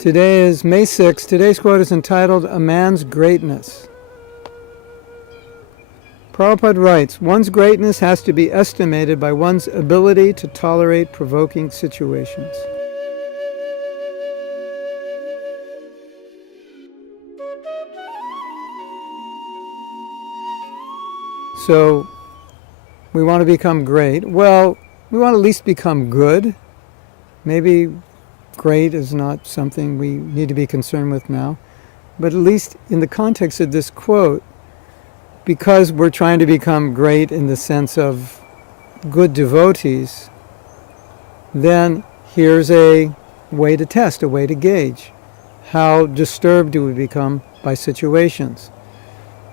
Today is May 6th. Today's quote is entitled, A Man's Greatness. Prabhupada writes, one's greatness has to be estimated by one's ability to tolerate provoking situations. So, we want to become great. Well, we want to at least become good. Maybe great is not something we need to be concerned with now. But at least in the context of this quote, because we're trying to become great in the sense of good devotees, then here's a way to test, a way to gauge. How disturbed do we become by situations?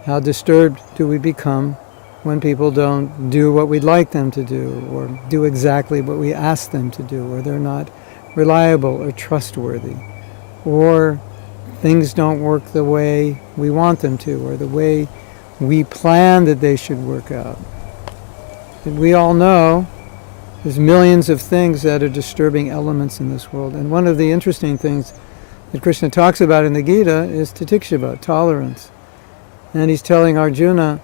How disturbed do we become when people don't do what we'd like them to do, or do exactly what we ask them to do, or they're not reliable or trustworthy, or things don't work the way we want them to, or the way we plan that they should work out. And we all know there's millions of things that are disturbing elements in this world. And one of the interesting things that Krishna talks about in the Gita is titikshava, tolerance. And he's telling Arjuna,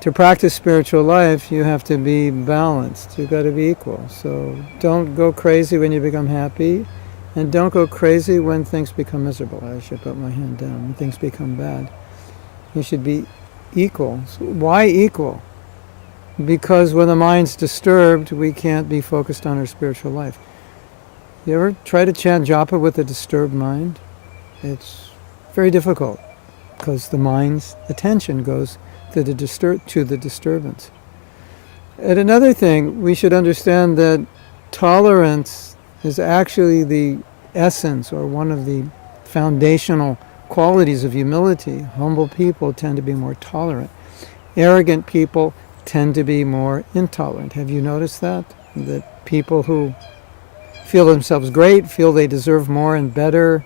to practice spiritual life, you have to be balanced. You've got to be equal. So don't go crazy when you become happy, and don't go crazy when things become miserable. I should put my hand down. When things become bad, you should be equal. So why equal? Because when the mind's disturbed, we can't be focused on our spiritual life. You ever try to chant japa with a disturbed mind? It's very difficult, because the mind's attention goes to the disturbance. And another thing, we should understand that tolerance is actually the essence, or one of the foundational qualities of humility. Humble people tend to be more tolerant. Arrogant people tend to be more intolerant. Have you noticed that? That people who feel themselves great, feel they deserve more and better,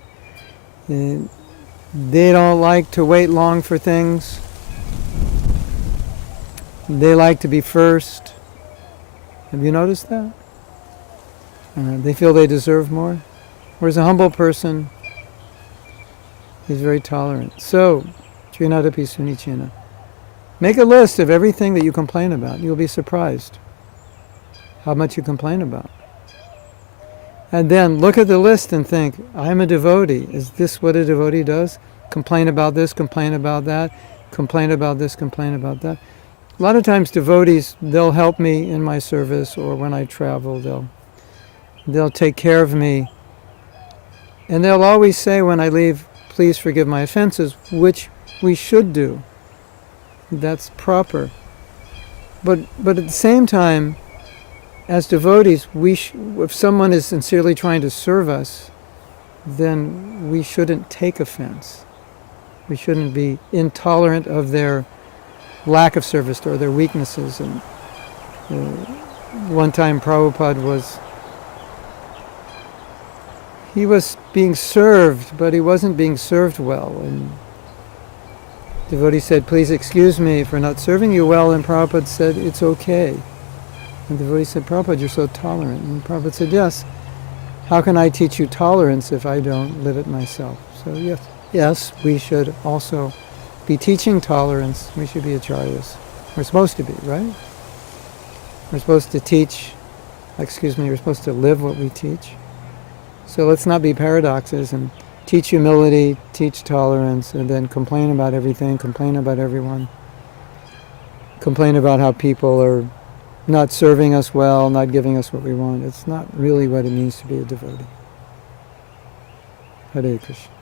they don't like to wait long for things. They like to be first. Have you noticed that? They feel they deserve more. Whereas a humble person is very tolerant. So, Trinadapi Sunichena. Make a list of everything that you complain about. You'll be surprised how much you complain about. And then look at the list and think, I'm a devotee. Is this what a devotee does? Complain about this, complain about that, complain about this, complain about that. A lot of times devotees, they'll help me in my service, or when I travel, they'll take care of me. And they'll always say when I leave, please forgive my offenses, which we should do. That's proper. But at the same time, as devotees, if someone is sincerely trying to serve us, then we shouldn't take offense. We shouldn't be intolerant of their lack of service or their weaknesses. And one time Prabhupada was being served, but he wasn't being served well. And the devotee said, please excuse me for not serving you well. And Prabhupada said, it's okay. And the devotee said, Prabhupada, you're so tolerant. And Prabhupada said, yes. How can I teach you tolerance if I don't live it myself? So yes, we should also be teaching tolerance. We should be acharyas. We're supposed to be, right? We're supposed to teach, we're supposed to live what we teach. So let's not be paradoxes and teach humility, teach tolerance, and then complain about everything, complain about everyone. Complain about how people are not serving us well, not giving us what we want. It's not really what it means to be a devotee. Hare Krishna.